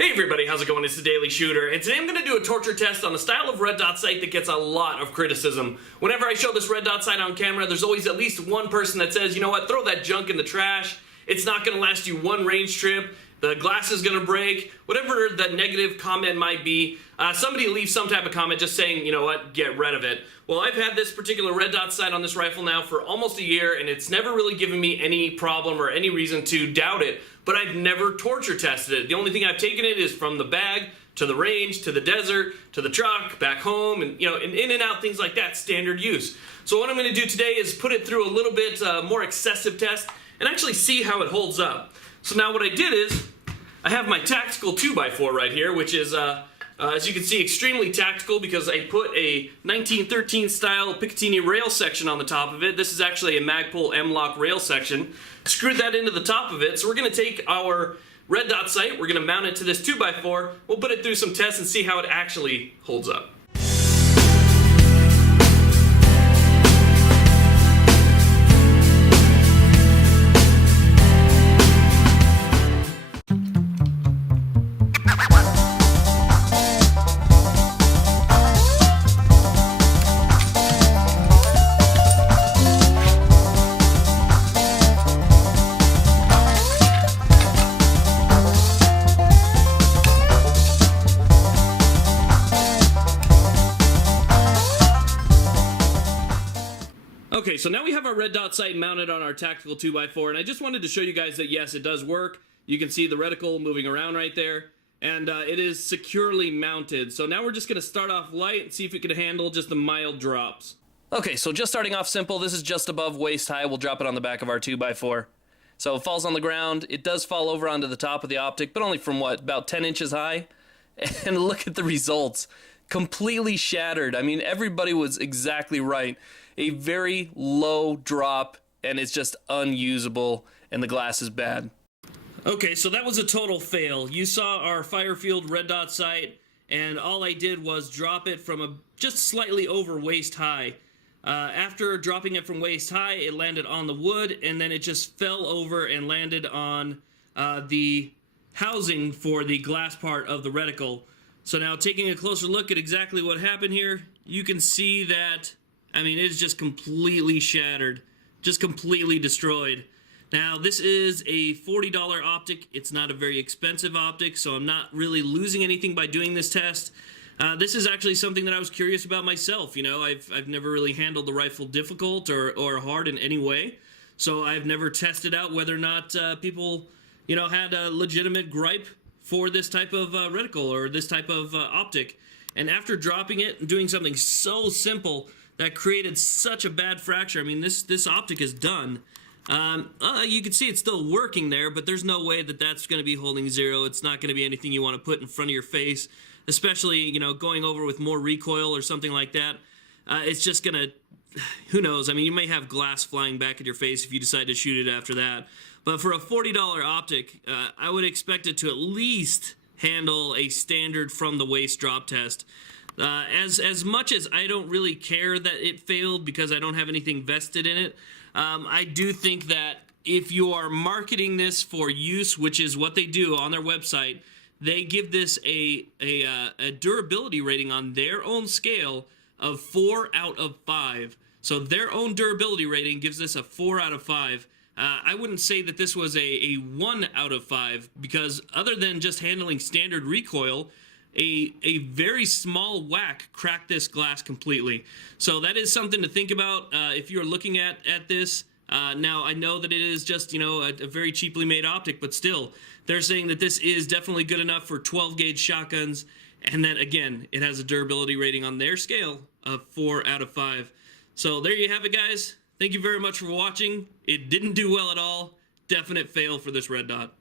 Hey everybody, how's it going? It's the Daily Shooter, and today I'm going to do a torture test on a style of red dot sight that gets a lot of criticism. Whenever I show this red dot sight on camera, there's always at least one person that says, you know what, throw that junk in the trash, it's not going to last you one range trip, the glass is going to break, whatever that negative comment might be. Somebody leaves some type of comment just saying, you know what, get rid of it. Well, I've had this particular red dot sight on this rifle now for almost a year, and it's never really given me any problem or any reason to doubt it, but I've never torture tested it. The only thing I've taken it is from the bag to the range, to the desert, to the truck, back home, and and in and out, things like that, standard use. So what I'm going to do today is put it through a little bit more excessive test and actually see how it holds up. So now what I did is, I have my tactical 2x4 right here, which is, as you can see, extremely tactical because I put a 1913 style Picatinny rail section on the top of it. This is actually a Magpul M-LOK rail section. Screwed that into the top of it. So we're going to take our red dot sight, we're going to mount it to this 2x4, we'll put it through some tests and see how it actually holds up. Okay, so now we have our red dot sight mounted on our tactical 2x4, and I just wanted to show you guys that yes, it does work. You can see the reticle moving around right there, and it is securely mounted. So now we're just going to start off light and see if it can handle just the mild drops. Okay, so just starting off simple, this is just above waist high. We'll drop it on the back of our 2x4. So it falls on the ground. It does fall over onto the top of the optic, but only from what, about 10 inches high? And look at the results. Completely shattered. I mean, everybody was exactly right. A very low drop, and it's just unusable, and the glass is bad. Okay, so that was a total fail. You saw our Firefield Red dot sight, and all I did was drop it from just slightly over waist high. After dropping it from waist high, it landed on the wood, and then it just fell over and landed on the housing for the glass part of the reticle. So now taking a closer look at exactly what happened here, you can see that, I mean, it's just completely shattered, just completely destroyed. Now, this is a $40 optic. It's not a very expensive optic, so I'm not really losing anything by doing this test. This is actually something that I was curious about myself. You know, I've never really handled the rifle difficult or hard in any way, so I've never tested out whether or not people, had a legitimate gripe for this type of reticle or this type of optic. And after dropping it and doing something so simple that created such a bad fracture, I mean, this optic is done. You can see it's still working there, but there's no way that that's going to be holding zero. It's not going to be anything you want to put in front of your face, especially, going over with more recoil or something like that. It's just going to, who knows? I mean, you may have glass flying back at your face if you decide to shoot it after that. But for a $40 optic, I would expect it to at least handle a standard from the waist drop test. As much as I don't really care that it failed because I don't have anything vested in it, I do think that if you are marketing this for use, which is what they do on their website, they give this a durability rating on their own scale of 4 out of 5. So their own durability rating gives this a 4 out of 5. I wouldn't say that this was a 1 out of 5 because other than just handling standard recoil, a very small whack cracked this glass completely. So that is something to think about if you're looking at this. Now, I know that it is just, a very cheaply made optic, but still, they're saying that this is definitely good enough for 12-gauge shotguns, and that, again, it has a durability rating on their scale of 4 out of 5. So there you have it, guys. Thank you very much for watching. It didn't do well at all. Definite fail for this red dot.